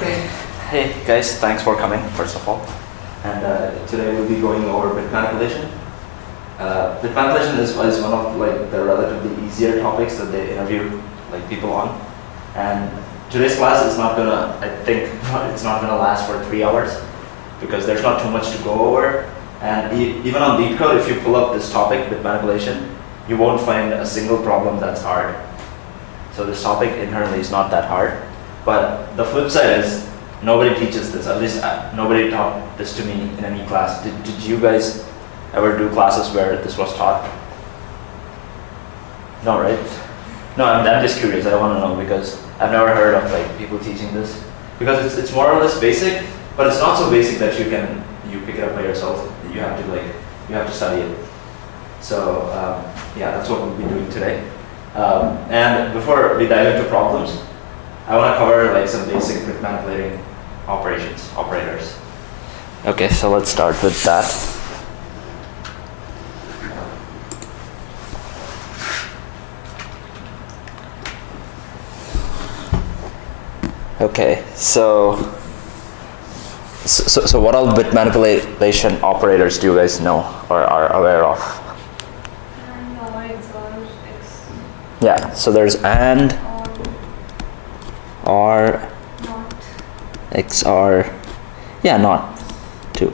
Okay. Hey guys, thanks for coming, first of all. And today we'll be going over bit manipulation. Bit manipulation is one of the relatively easier topics that they interview people on. And today's class is not gonna, I think, it's not gonna last for 3 hours because there's not too much to go over. And even on LeetCode, if you pull up this topic, bit manipulation, you won't find a single problem that's hard. So this topic inherently is not that hard. But the flip side is, nobody teaches this, at least nobody taught this to me in any class. Did you guys ever do classes where this was taught? No, right? No, I'm just curious, I want to know because I've never heard of people teaching this. Because it's more or less basic, but it's not so basic that you pick it up by yourself. You have to study it. So yeah, that's what we'll be doing today. And before we dive into problems, I want to cover some basic bit manipulating operators. Okay, so let's start with that. Okay, so what all bit manipulation operators do you guys know or are aware of? And, XOR, X. Yeah, so there's AND, OR, Not. XOR, yeah, not, too.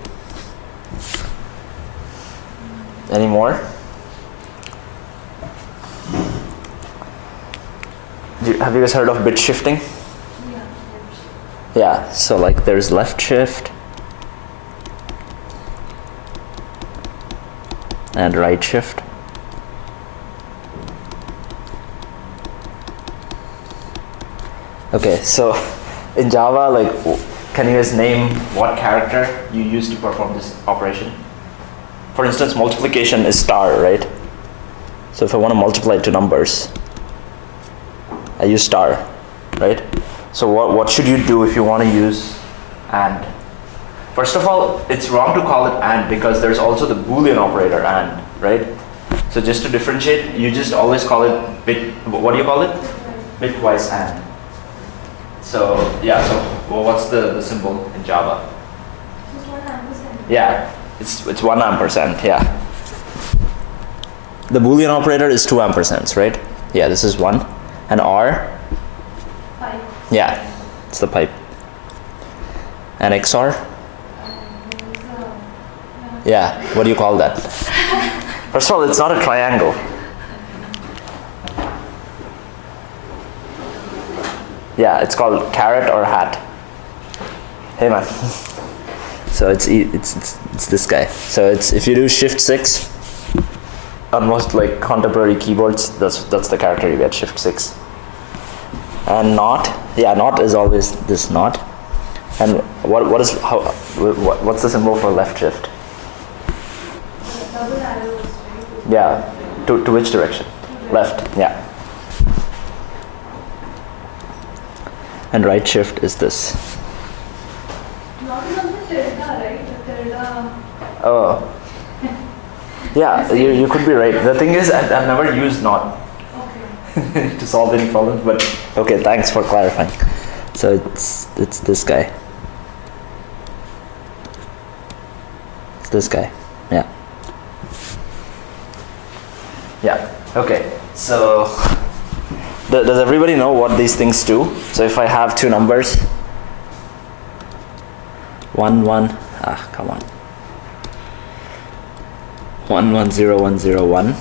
Any more? Have you guys heard of bit shifting? Yeah. Yeah, so there's left shift and right shift. Okay, so in Java, can you guys name what character you use to perform this operation? For instance, multiplication is star, right? So if I want to multiply two numbers, I use star, right? So what should you do if you want to use AND? First of all, it's wrong to call it AND because there's also the Boolean operator AND, right? So just to differentiate, you just always call it bit, what do you call it? Bitwise AND. So yeah, what's the symbol in Java? Just 100%. Yeah, it's 1 ampersand, yeah. The Boolean operator is 2 ampersands, right? Yeah, this is 1. And R? 5. Yeah, it's the pipe. And XOR? Yeah, what do you call that? First of all, it's not a triangle. Yeah, it's called carrot or hat. Hey man. So it's this guy. So if you do Shift 6 on most contemporary keyboards, that's the character you get, Shift 6. And not, yeah, not is always this not. And what's the symbol for left shift? Double arrows, right? Yeah, to which direction? Left, yeah. And right shift is this. Not even the tilde, right? The tilde. Oh. Yeah, you could be right. The thing is, I've never used not Okay. to solve any problems, but okay, thanks for clarifying. So it's this guy. It's this guy. Yeah. Yeah. Okay. So does everybody know what these things do? So if I have two numbers, 1 1, come on, 1 1 0 1 0 1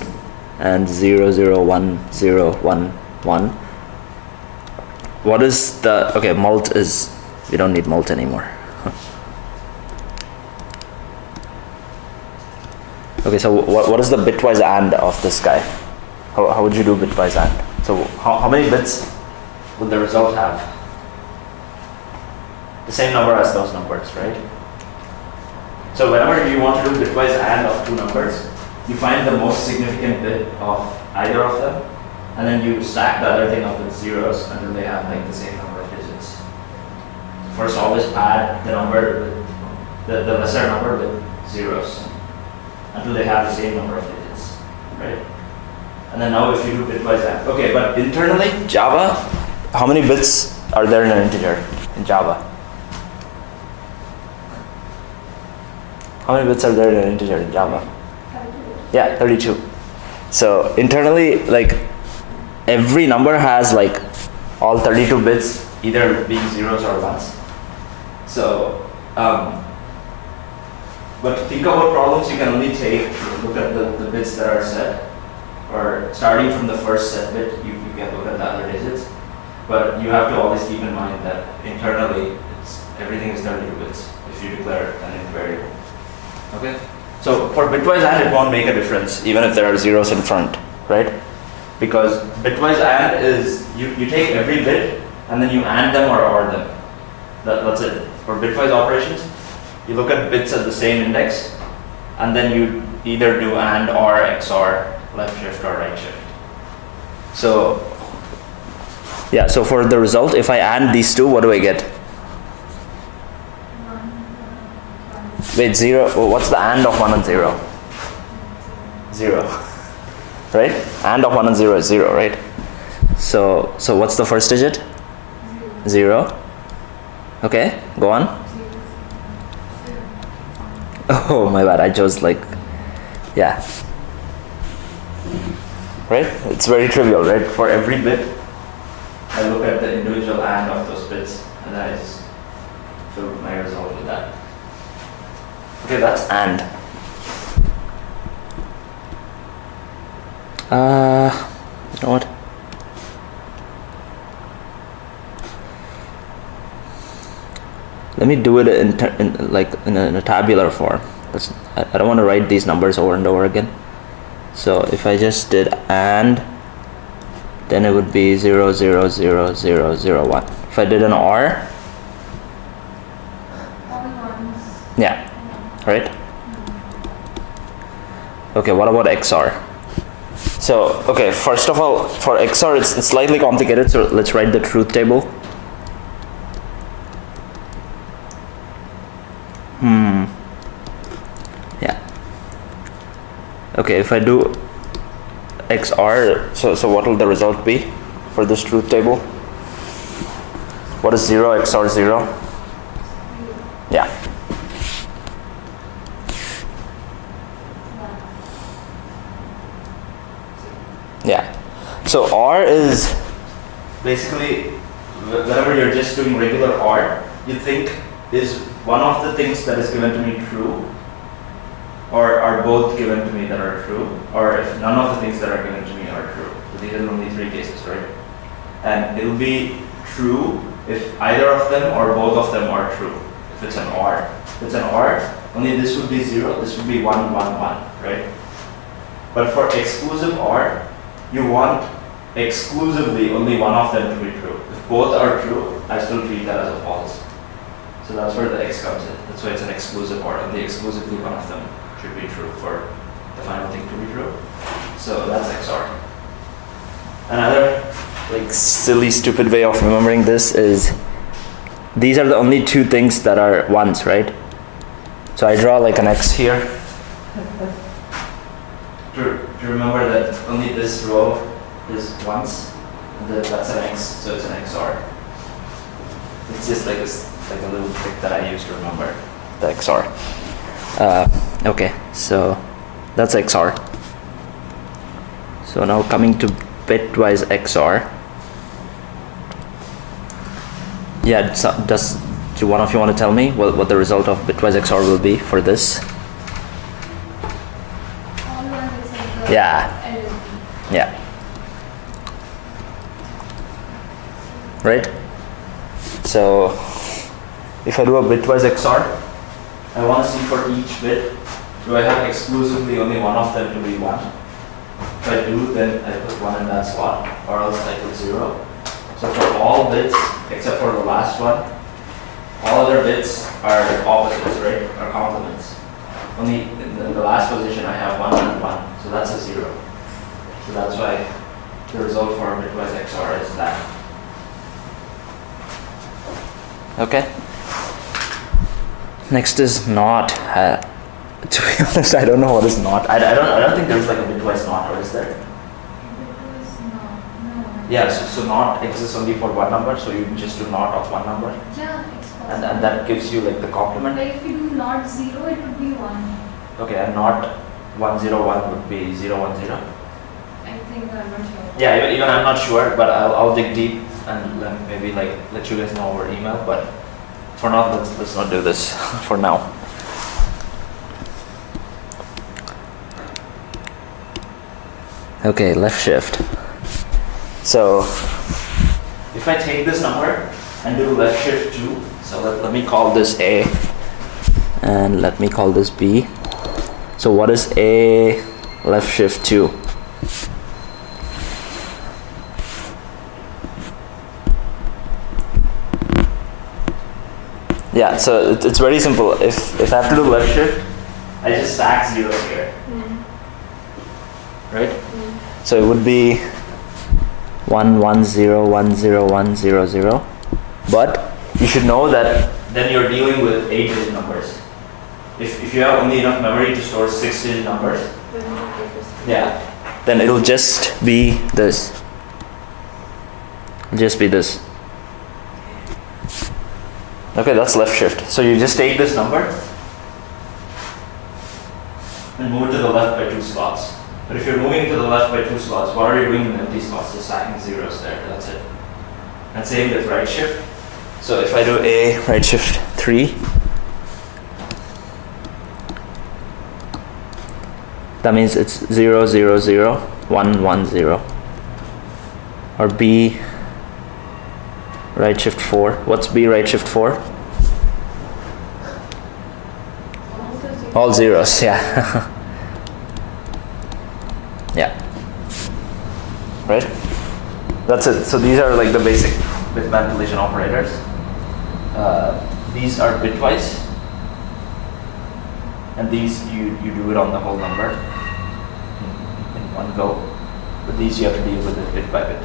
and 0 0 1 0 1 1. What is the, okay, mult is, we don't need mult anymore. Okay, so what is the bitwise AND of this guy? How would you do bitwise AND? So how many bits would the result have? The same number as those numbers, right? So whenever you want to do bitwise AND of two numbers, you find the most significant bit of either of them, and then you stack the other thing up with zeros until they have the same number of digits. First, always add the number with the lesser number with zeros until they have the same number of digits, right? And then now if you do bitwise AND. Okay, but internally, Java, how many bits are there in an integer in Java? How many bits are there in an integer in Java? 32. Yeah, 32. So internally, like every number has like all 32 bits, either being zeros or ones. So, but think about problems you can only take, look at the bits that are set, or starting from the first set bit, you can look at the other digits. But you have to always keep in mind that internally, everything is 32 bits if you declare an int variable. Okay? So for bitwise AND, it won't make a difference even if there are zeros in front, right? Because bitwise AND is, you take every bit and then you AND them or OR them. That's it. For bitwise operations, you look at bits at the same index and then you either do AND or XOR, left shift or right shift. So, yeah, so for the result, if I AND these two, what do I get? Wait, 0, oh, what's the AND of 1 and 0? 0, right? AND of 1 and 0 is 0, right? So what's the first digit? 0. Okay, go on. Oh, my bad, I chose like, yeah. Right? It's very trivial, right? For every bit, I look at the individual AND of those bits and then I just fill my result with that. Okay, that's AND. You know what? Let me do it in a tabular form. I don't want to write these numbers over and over again. So if I just did AND, then it would be 0, 0, 0, 0, 0, 1. If I did an OR, All ones. yeah, right? Okay, what about XOR? So, okay, first of all, for XOR, it's slightly complicated, so let's write the truth table. Yeah. Okay, if I do XOR, so what will the result be for this truth table? What is 0 XOR 0? Yeah. Yeah. So OR is basically whenever you're just doing regular OR, you think is one of the things that is given to me true, or are both given to me that are true, or if none of the things that are given to me are true. So these are only three cases, right? And it will be true if either of them or both of them are true, if it's an OR. If it's an OR, only this would be 0, this would be 1, 1, 1, right? But for exclusive OR, you want exclusively only one of them to be true. If both are true, I still treat that as a false. So that's where the X comes in. That's why it's an exclusive OR. Only exclusively one of them should be true for the final thing to be true. So that's XOR. Another like silly, stupid way of remembering this is these are the only two things that are ones, right? So I draw like an X here. To remember that only this row is ones, and that's an X, so it's an XOR. It's just like a little trick that I use to remember the XOR. Okay, so that's XOR. So now coming to bitwise XOR. Yeah, do one of you want to tell me what the result of bitwise XOR will be for this? All ones except the Yeah. LSB. Yeah. Right? So if I do a bitwise XOR, I want to see for each bit, do I have exclusively only one of them to be 1? If I do, then I put 1 in that slot, or else I put 0. So for all bits, except for the last one, all other bits are opposites, right? Or complements. Only in the last position I have 1 and 1, so that's a 0. So that's why the result for bitwise XOR is that. Okay. Next is NOT. To be honest, I don't know what is NOT. I don't think there's like a bitwise NOT, or is there? Bitwise no. Yeah, so NOT exists only for one number, so you just do NOT of one number. Yeah, it's and that gives you like the complement. Like if you do not 0, it would be 1. Okay, and not 101 would be 010. I think I'm not sure. Yeah, even I'm not sure, but I'll dig deep and maybe like let you guys know over email. But for now, let's not do this for now. Okay, left shift. So if I take this number and do left shift 2, so let me call this A and let me call this B. So what is A left shift 2? Yeah, so it's very simple. If I have to do left shift, I just stack zeros here. Right? So it would be 1 1 0 1 0 1 0 0. But you should know that then you're dealing with 8-digit numbers. If you have only enough memory to store 6-digit numbers, yeah, then it'll just be this. Just be this. Okay, that's left shift. So you just take this number and move it to the left by 2 slots. But if you're moving to the left by 2 slots, what are you doing in empty slots? Just stacking zeros there, that's it. And same with right shift. So if I do A right shift 3, that means it's 0 0 0 1 1 0. Or B right shift 4. What's B right shift 4? All zeros, yeah. Yeah. Right? That's it. So these are like the basic bit manipulation operators. These are bitwise. And these you do it on the whole number in one go. But these you have to deal with it bit by bit.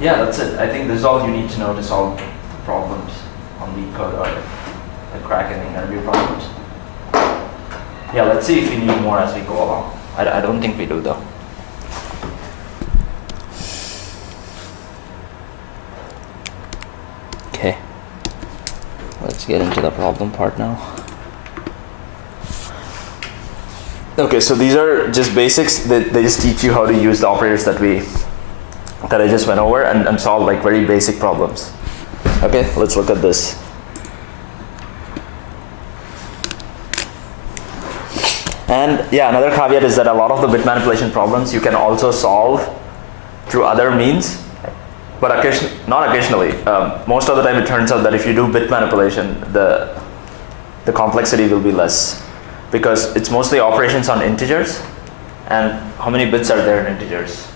Yeah, that's it. I think this is all you need to know to solve the problems on LeetCode or the crack any interview problems. Yeah, let's see if we need more as we go along. I don't think we do though. Okay, let's get into the problem part now. Okay, so these are just basics. They just teach you how to use the operators that I just went over and solve like very basic problems. Okay, let's look at this. And yeah, another caveat is that a lot of the bit manipulation problems you can also solve through other means, but not occasionally. Most of the time it turns out that if you do bit manipulation, the complexity will be less, because it's mostly operations on integers. And how many bits are there in integers?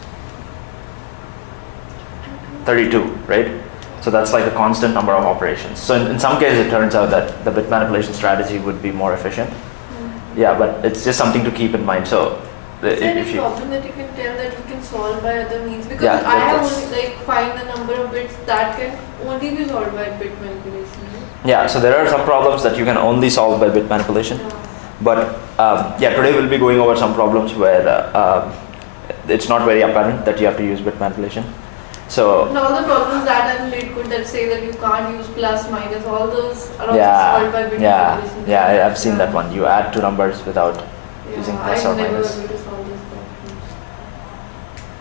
32, right? So that's like a constant number of operations. So in some cases it turns out that the bit manipulation strategy would be more efficient. Yeah, but it's just something to keep in mind. So is there any problem that you can tell that you can solve by other means? Because yeah, I have only like find the number of bits that can only be solved by bit manipulation. Yeah, so there are some problems that you can only solve by bit manipulation. Yeah. But yeah, today we'll be going over some problems where it's not very apparent that you have to use bit manipulation. So and all the problems that are in LeetCode that say that you can't use plus minus, all those are also solved by bit manipulation. Yeah, I've seen that one. You add two numbers without using plus or minus. I never able to solve this problem.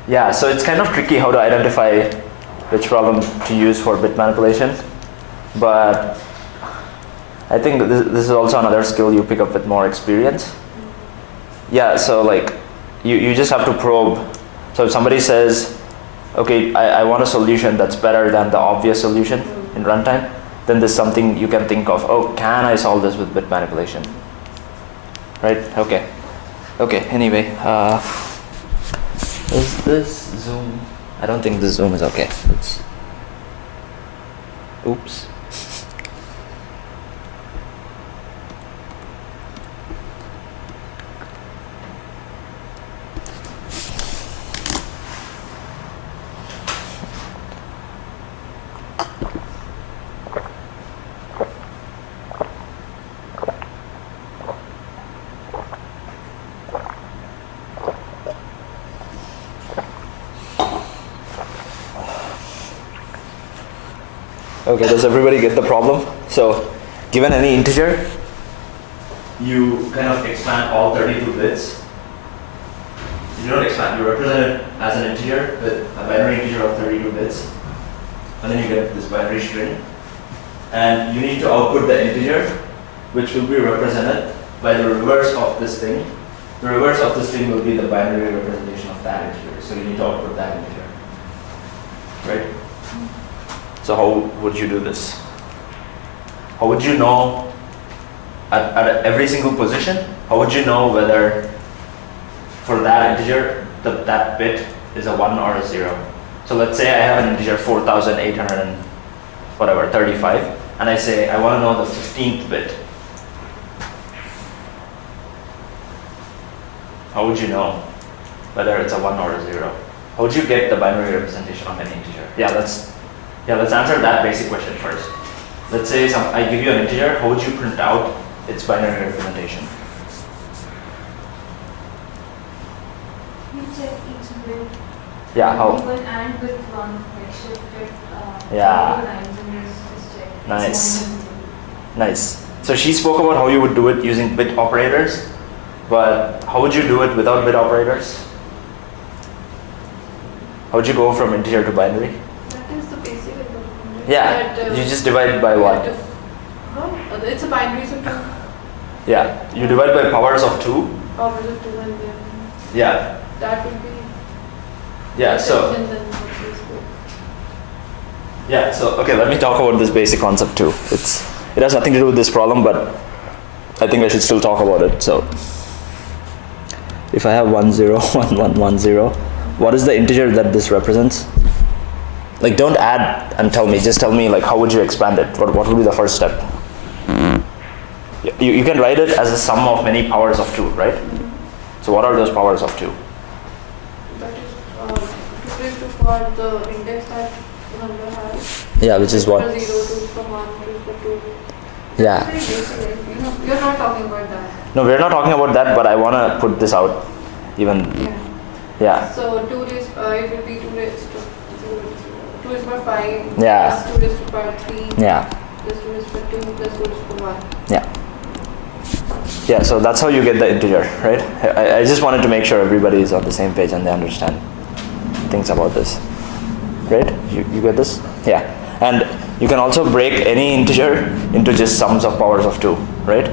Yeah, so it's kind of tricky how to identify which problem to use for bit manipulation, but I think this is also another skill you pick up with more experience. Yeah, so like you just have to probe. So if somebody says, okay, I want a solution that's better than the obvious solution in runtime, then there's something you can think of. Oh, can I solve this with bit manipulation? Right? Okay. Okay, anyway. Is this Zoom? I don't think this Zoom is okay. Oops. Okay, does everybody get the problem? So, given any integer, you kind of expand all 32 bits. You don't expand, you represent it as an integer with a binary integer of 32 bits. And then you get this binary string. And you need to output the integer, which will be represented by the reverse of this thing. The reverse of this thing will be the binary representation of that integer. So you need to output that integer. Right? So how would you do this? How would you know at every single position, how would you know whether for that integer, that bit is a 1 or a 0? So let's say I have an integer 4,835, and I say I want to know the 15th bit. How would you know whether it's a 1 or a 0? How would you get the binary representation of an integer? Let's answer that basic question first. Let's say I give you an integer, how would you print out its binary representation? You check each bit. Yeah, how? Even and with one, like shift it. Yeah. Lines and just check. Nice. Nice. So she spoke about how you would do it using bit operators, but how would you do it without bit operators? How would you go from integer to binary? That is the basic algorithm. Yeah, That, you just divide by what? It's a binary, so 2 Yeah, you divide by powers of 2. powers of 2 and then Yeah, that would be yeah, so. and then what is good. Yeah, so okay, let me talk about this basic concept too. It has nothing to do with this problem, but I think I should still talk about it. So if I have 1 0 1 1 1 0, what is the integer that this represents? Like, don't add and tell me, just tell me like how would you expand it? What would be the first step? You can write it as a sum of many powers of 2, right? So what are those powers of 2? That is 2 raised to 4 the index that the number has. Yeah, which is what? 0 to 1, 2 to 2. Yeah. Very basic, right? You're not talking about that. No, we're not talking about that, but I want to put this out even. Yeah. So 2 raised, it will be 2 raised to 0, 2 raised by 5. Yeah. Plus 2 raised to power 3. Yeah. Plus 2 raised by 2 plus 2 raised to 1. Yeah. Yeah, so that's how you get the integer, right? I just wanted to make sure everybody is on the same page and they understand things about this. Right? You get this? Yeah. And you can also break any integer into just sums of powers of 2, right?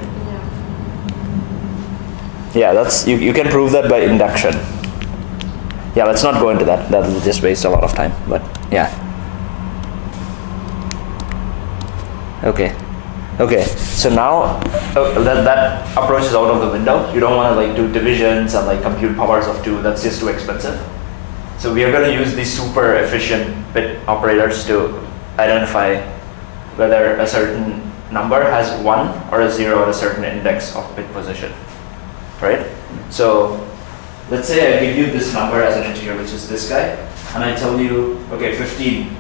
Yeah, that's you can prove that by induction. Yeah, let's not go into that. That will just waste a lot of time. But yeah. Okay. So now that approach is out of the window. You don't want to like do divisions and like compute powers of 2. That's just too expensive. So we are going to use these super efficient bit operators to identify whether a certain number has 1 or a 0 at a certain index of bit position. Right? So let's say I give you this number as an integer, which is this guy, and I tell you, okay, 15.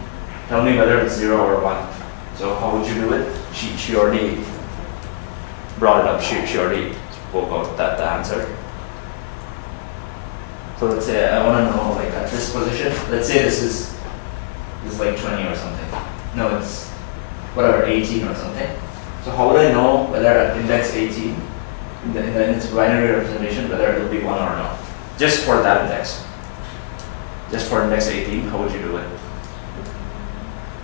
Tell me whether it's 0 or 1. So how would you do it? She already brought it up. She already spoke about that, the answer. So let's say I want to know like at this position. Let's say this is like 20 or something. No, it's whatever, 18 or something. So how would I know whether at index 18 in its binary representation whether it will be 1 or no? Just for that index. Just for index 18, how would you do it?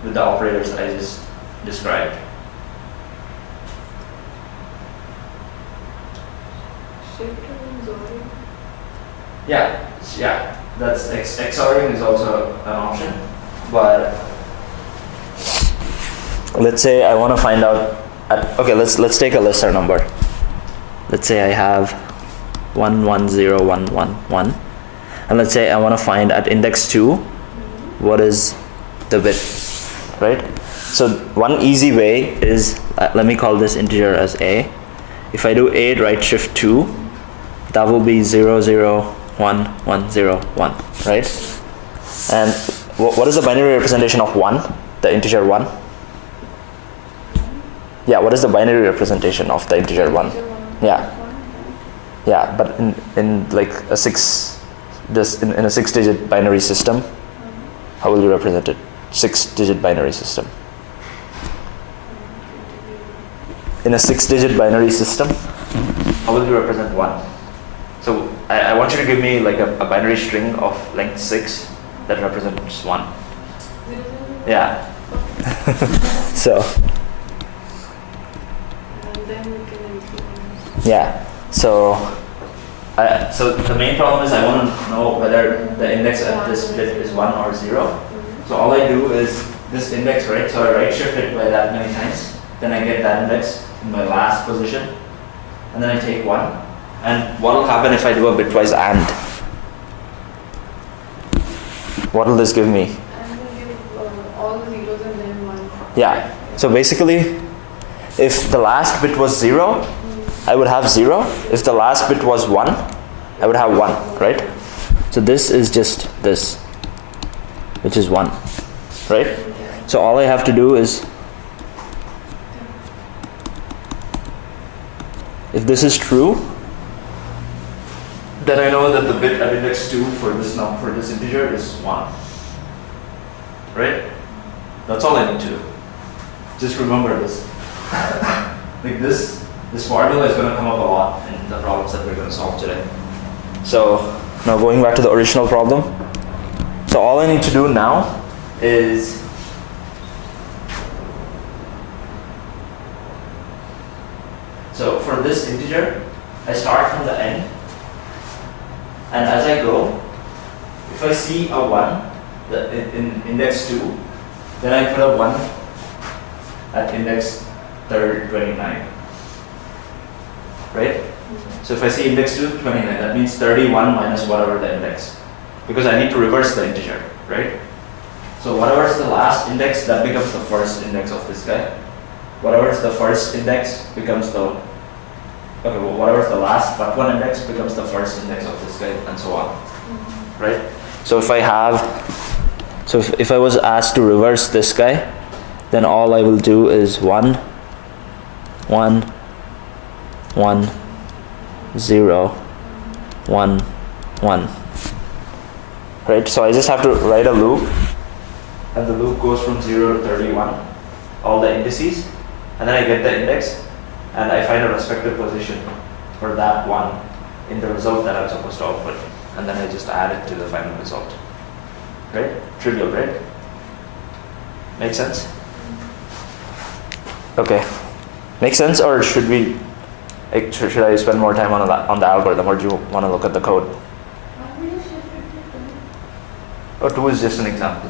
With the operators I just described. Yeah. That's XORing is also an option, but let's say I want to find out. Okay, let's take a lesser number. Let's say I have 1 1 0 1 1 1, and let's say I want to find at index 2 what is the bit, right? So one easy way is let me call this integer as a. If I do a right shift 2, that will be 0 0 1 1 0 1, right? And what is the binary representation of 1? The integer 1? Yeah, what is the binary representation of the integer 1? Yeah, but in like a 6-digit binary system, how will you represent it? 6-digit binary system. in a 6-digit binary system, how will you represent 1? So I want you to give me like a binary string of length 6 that represents 1. Yeah. So, And then we can include. yeah. So the main problem is I want to know whether the index at this bit is 1 or 0. So all I do is this index, right? So I right shift it by that many times. Then I get that index in my last position. And then I take 1. And what will happen if I do a bitwise AND? What will this give me? And we'll give all the zeros and then 1. Yeah. So basically, if the last bit was 0, I would have 0. If the last bit was 1, I would have 1, right? So this is just this, which is 1, right? So all I have to do is, if this is true, then I know that the bit at index 2 for this integer is 1, right? That's all I need to do. Just remember this. Like this formula is going to come up a lot in the problems that we're going to solve today. So now going back to the original problem. So all I need to do now is so for this integer, I start from the end, and as I go, if I see a 1 in index 2, then I put a 1 at index 29. Right? So if I see index 2, 29, that means 31 minus whatever the index. Because I need to reverse the integer, right? So whatever is the last index, that becomes the first index of this guy. Whatever is the first index becomes the, whatever is the last but one index becomes the first index of this guy, and so on. Right? So if I was asked to reverse this guy, then all I will do is 1, 1, 1, 0, 1, 1. Right? So I just have to write a loop, and the loop goes from 0 to 31, all the indices, and then I get the index, and I find a respective position for that 1 in the result that I'm supposed to output, and then I just add it to the final result. Right? Trivial, right? Make sense? Okay. Make sense, or should I spend more time on the algorithm, or do you want to look at the code? Oh, 2 is just an example.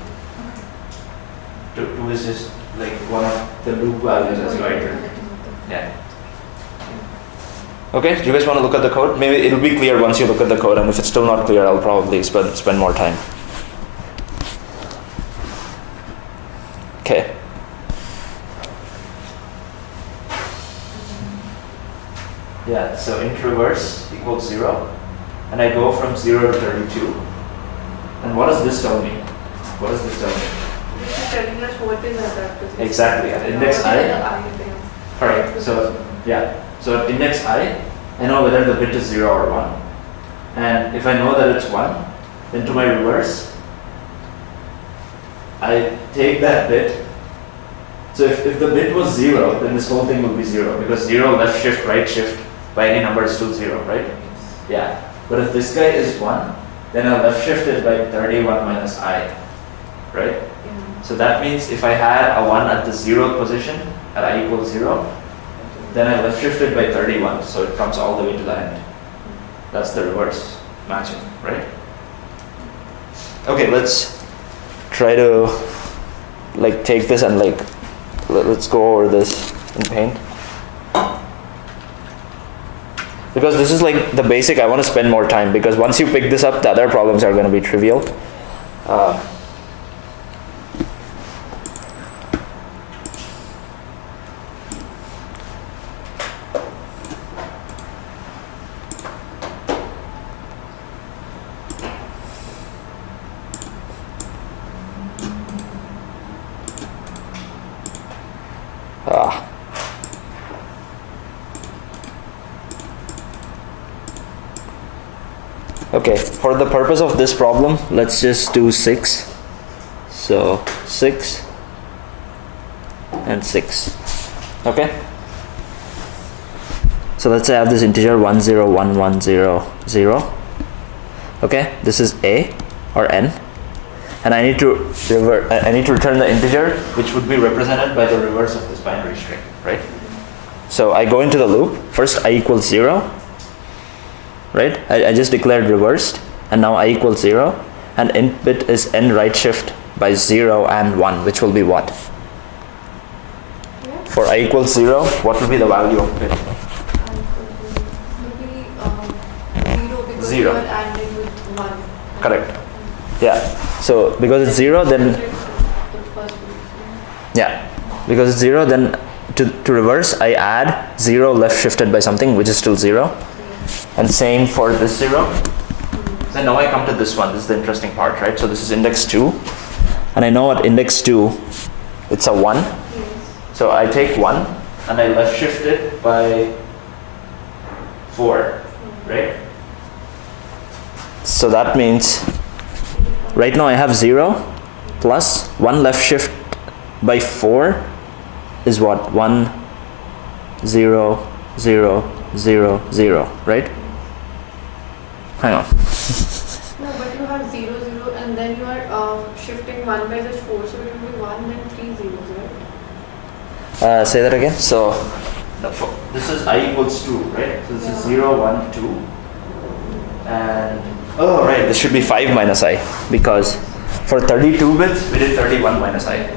2 is just like one of the loop values as you iter. Yeah. Okay, do you guys want to look at the code? Maybe it'll be clear once you look at the code, and if it's still not clear, I'll probably spend more time. Okay. Yeah, so int reverse equals 0, and I go from 0 to 32. And what does this tell me? What does this tell me? This is telling us what is at that position. Exactly, at index I. Thing. Correct. So yeah, so at index I know whether the bit is 0 or 1. And if I know that it's 1, then to my reverse, I take that bit. So if the bit was 0, then this whole thing will be 0, because 0 left shift, right shift by any number is still 0, right? Yeah. But if this guy is 1, then I left shift it by 31 minus I, right? Yeah. So that means if I had a 1 at the 0th position, at I equals 0, then I left shift it by 31, so it comes all the way to the end. That's the reverse matching, right? Okay, let's try to take this and let's go over this in Paint. Because this is the basic. I want to spend more time, because once you pick this up, the other problems are going to be trivial. Okay, for the purpose of this problem, let's just do 6. So 6 and 6. Okay? So let's say I have this integer 1 0 1 1 0 0. Okay, this is a or n, and I need to return the integer which would be represented by the reverse of this binary string, right? So I go into the loop. First I equals 0, right? I just declared reversed, and now I equals 0, and int bit is n right shift by 0 and 1, which will be what? Yeah. For I equals 0, what will be the value of bit? Would be 0 because 0. you are adding with 1. Correct. Yeah. So because it's 0, then yeah, because it's 0, then to reverse I add 0 left shifted by something which is still 0, and same for this 0. Then now I come to this one. This is the interesting part, right? So this is index 2, and I know at index 2 it's a 1. Yes. So I take 1 and I left shift it by 4, right? So that means right now I have 0 plus 1 left shift by 4 is what? 1 0 0 0 0, right? Hang on. No, but you have 0 0 and then you are shifting 1 by the 4, so it will be 1 then 3 zeros, right? Say that again. So this is I equals 2, right? So this is 0 1 2, and oh right, this should be 5 minus I, because for 32 bits we did 31 minus I.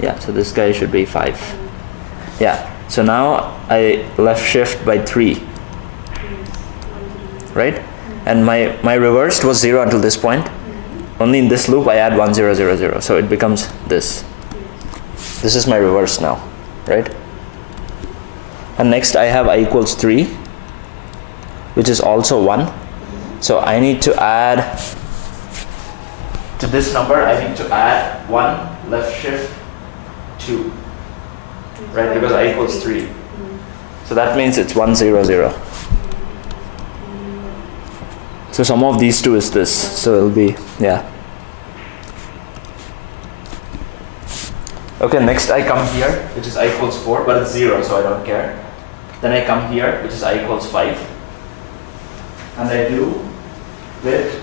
Yeah, so this guy should be 5. Yeah, so now I left shift by 3, right? And my reversed was 0 until this point. Only in this loop I add 1 0 0 0, so it becomes this. This is my reverse now, right? And next I have I equals 3, which is also 1. So I need to add to this number, I need to add 1 left shift 2, right? Because I equals 3. So that means it's 1 0 0. So sum of these two is this. So it'll be, yeah. Okay, next I come here, which is I equals 4, but it's 0, so I don't care. Then I come here, which is I equals 5. And I do with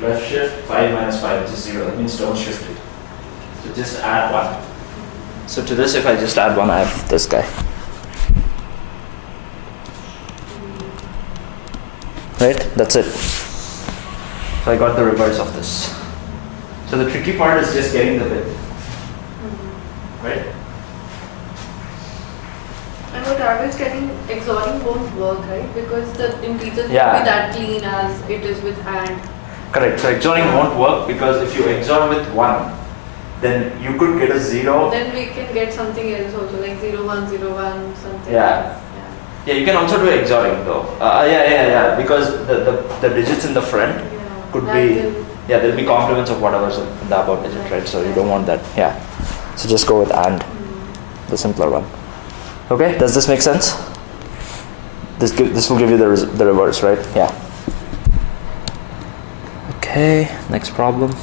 left shift 5 minus 5, which is 0. That means don't shift it. So just add 1. So to this, if I just add 1, I have this guy. Right? That's it. So I got the reverse of this. So the tricky part is just getting the bit. Right? And what I was getting, XORing won't work, right? Because the integers Yeah. won't be that clean as it is with AND. Correct. So XORing won't work because if you XOR with 1, then you could get a 0. Then we can get something else also, like 0 1 0 1 something. Yeah. Yeah, you can also do XORing though. Yeah. Because the digits in the front could That be, will- yeah, there'll be complements of whatever's in the above digit, right? So you don't want that. Yeah. So just go with AND, the simpler one. Okay, does this make sense? This will give you the reverse, right? Yeah. Okay, next problem.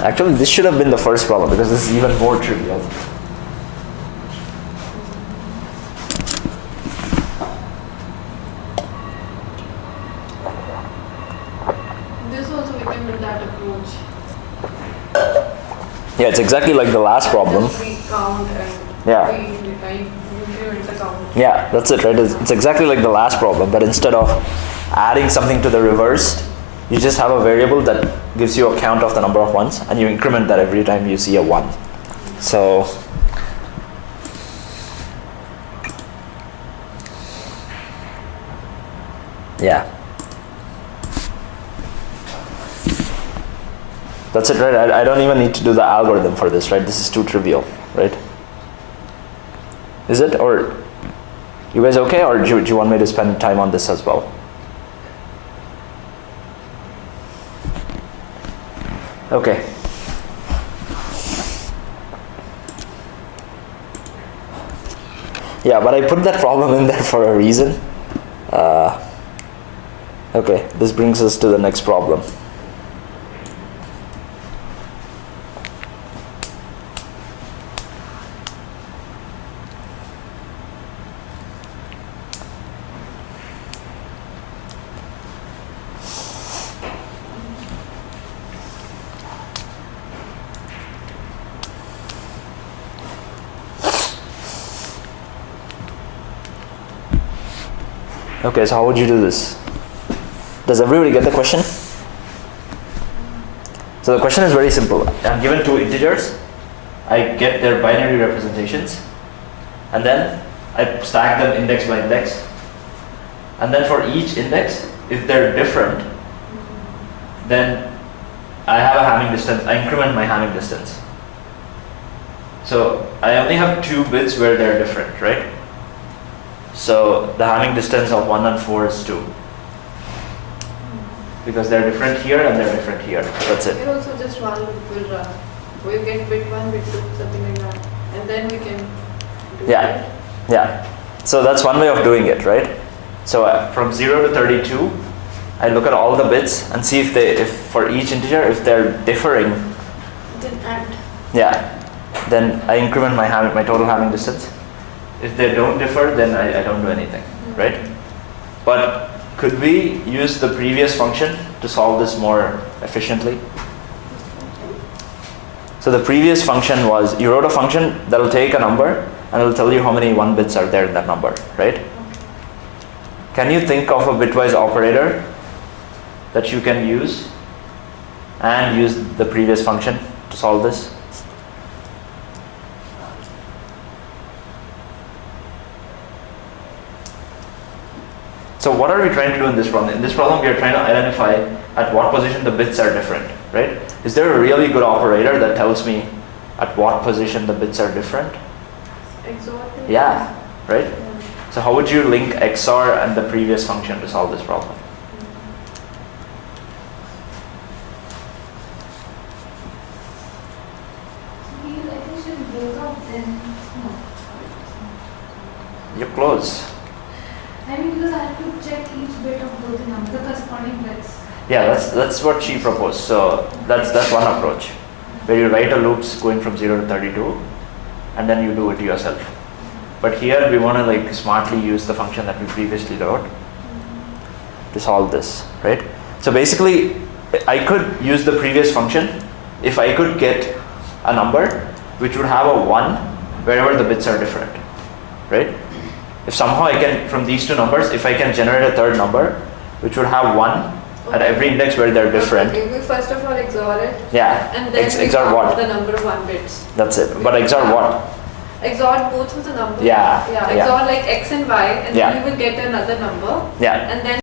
Actually, this should have been the first problem because this is even more trivial. This also we can do that approach. Yeah, it's exactly like the last problem. Just we count and Yeah. we increment the count. Yeah, that's it, right? It's exactly like the last problem, but instead of adding something to the reversed, you just have a variable that gives you a count of the number of ones, and you increment that every time you see a 1. So, yeah. That's it, right? I don't even need to do the algorithm for this, right? This is too trivial, right? Is it? Or you guys okay? Or do you want me to spend time on this as well? Okay. Yeah, but I put that problem in there for a reason. Okay, this brings us to the next problem. Okay, so how would you do this? Does everybody get the question? So the question is very simple. I'm given two integers. I get their binary representations. And then I stack them index by index. And then for each index, if they're different, then I have a Hamming distance. I increment my Hamming distance. So I only have 2 bits where they're different, right? So the Hamming distance of 1 and 4 is 2. Because they're different here and they're different here. That's it. Here also just one loop will run. We'll get bit 1, bit 2, something like that. And then we can do Yeah. it. Yeah. So that's one way of doing it, right? So from 0 to 32, I look at all the bits and see if for each integer, if they're differing, Then add. yeah, then I increment my total Hamming distance. If they don't differ, then I don't do anything, right? But could we use the previous function to solve this more efficiently? So the previous function was, you wrote a function that will take a number and it will tell you how many 1 bits are there in that number, right? Can you think of a bitwise operator that you can use and use the previous function to solve this? So what are we trying to do in this problem? In this problem, we are trying to identify at what position the bits are different, right? Is there a really good operator that tells me at what position the bits are different? XOR. Yeah, right? So how would you link XOR and the previous function to solve this problem? I think should both of them. No. You're close. I mean, because I have to check each bit of both the numbers, the corresponding bits. Yeah, that's what she proposed. So that's one approach, where you write a loops going from 0 to 32, and then you do it yourself. But here we want to like smartly use the function that we previously wrote to solve this, right? So basically, I could use the previous function if I could get a number which would have a 1 wherever the bits are different, right? If somehow I can, from these two numbers, if I can generate a third number which would have 1 at every index where they're different. Okay, we first of all XOR it. Yeah, And then we XOR count what? the number of 1 bits. That's it. But XOR what? XOR both of the numbers. Yeah, Yeah. yeah. XOR like X and Y, and Yeah. then you will get another number. Yeah. And then